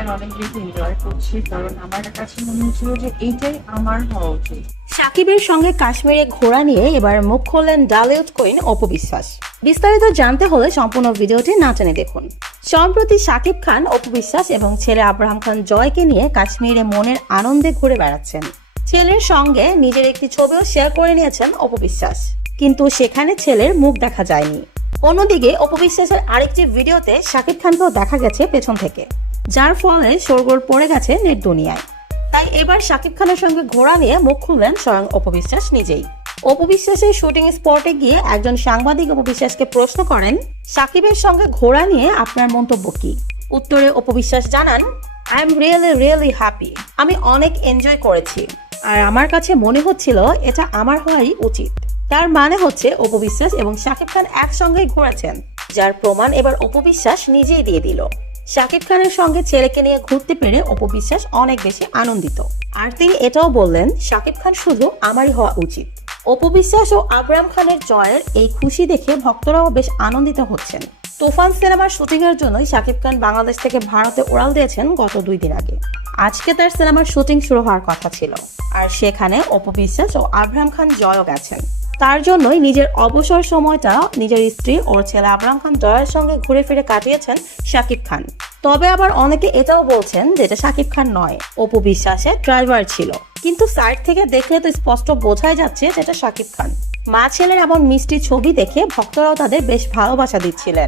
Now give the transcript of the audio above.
আর অনেক বেশি এনজয় করছি, কারণ আমার কাছে মনে হচ্ছিল যে এইটাই আমার হওয়া উচিত। সাকিবের সঙ্গে কাশ্মীরে ঘোরা নিয়ে এবার মুখ খুললেন ডালিউড কুইন অপবিশ্বাস বিস্তারিত জানতে হলে সম্পূর্ণ ভিডিওটি না টেনে দেখুন। সম্প্রতি সাকিব খান অপবিশ্বাস এবং ছেলে আব্রাহাম খান জয়কে নিয়ে কাশ্মীরে মনের আনন্দে ঘুরে বেড়াচ্ছেন। ছেলের সঙ্গে নিজের একটি ছবিও শেয়ার করে নিয়েছেন অপবিশ্বাস কিন্তু সেখানে ছেলের মুখ দেখা যায়নি। অন্যদিকে অপবিশ্বাসের আরেকটি ভিডিওতে শাকিব খানকেও দেখা গেছে পেছন থেকে। যার ফলে শোরগোল পড়ে গেছে নেট দুনিয়ায় তাই এবার শাকিব খানের সঙ্গে ঘোড়া নিয়ে মুখ খুললেন স্বয়ং অপবিশ্বাস নিজেই। অপবিশ্বাসের শুটিং স্পটে গিয়ে একজন সাংবাদিক অপবিশ্বাসকে প্রশ্ন করেন সাকিবের সঙ্গে ঘোড়া নিয়ে আপনার মন্তব্য কি? উত্তরে অপবিশ্বাস জানান I am really really happy আমি অনেক এনজয় করেছি। আর আমার কাছে মনে হচ্ছিল এটা আমার হওয়াই উচিত। তার মানে হচ্ছে অপবিশ্বাস এবং শাকিব খান একসঙ্গেই ঘুরেছেন যার প্রমাণ এবার অপবিশ্বাস নিজেই দিয়ে দিল। শাকিব খানের সঙ্গে ছেলেকে নিয়ে ঘুরতে পেরে অপবিশ্বাস অনেক বেশি আনন্দিত। আর তিনি এটাও বললেন, শাকিব খান শুধু আমারই হওয়া উচিত। অপবিশ্বাস ও আবরাম খানের জয়ের এই খুশি দেখে ভক্তরাও বেশ আনন্দিত হচ্ছেন। তুফান সিনেমার শুটিং এর জন্যই শাকিব খান বাংলাদেশ থেকে ভারতে উড়াল দিয়েছেন গত দুই দিন আগে। আজকে তার সিনেমার শুটিং শুরু হওয়ার কথা ছিল। আর সেখানে অপবিশ্বাস ও আব্রাহাম খান জয়ও গেছেন। তার জন্যই নিজের অবসর সময়টা নিজের স্ত্রী ও ছেলে আবরাম খান জয়ের সঙ্গে ঘুরে ফিরে কাটিয়েছেন শাকিব খান। তবে আবার অনেকে এটাও বলছেন যে এটা শাকিব খান নয়, অপু বিশ্বাসের ড্রাইভার ছিল। কিন্তু সাইড থেকে দেখলে তো স্পষ্ট বোঝাই যাচ্ছে যেটা শাকিব খান। মা ছেলের এমন মিষ্টি ছবি দেখে ভক্তরাও তাদের বেশ ভালোবাসা দিচ্ছিলেন।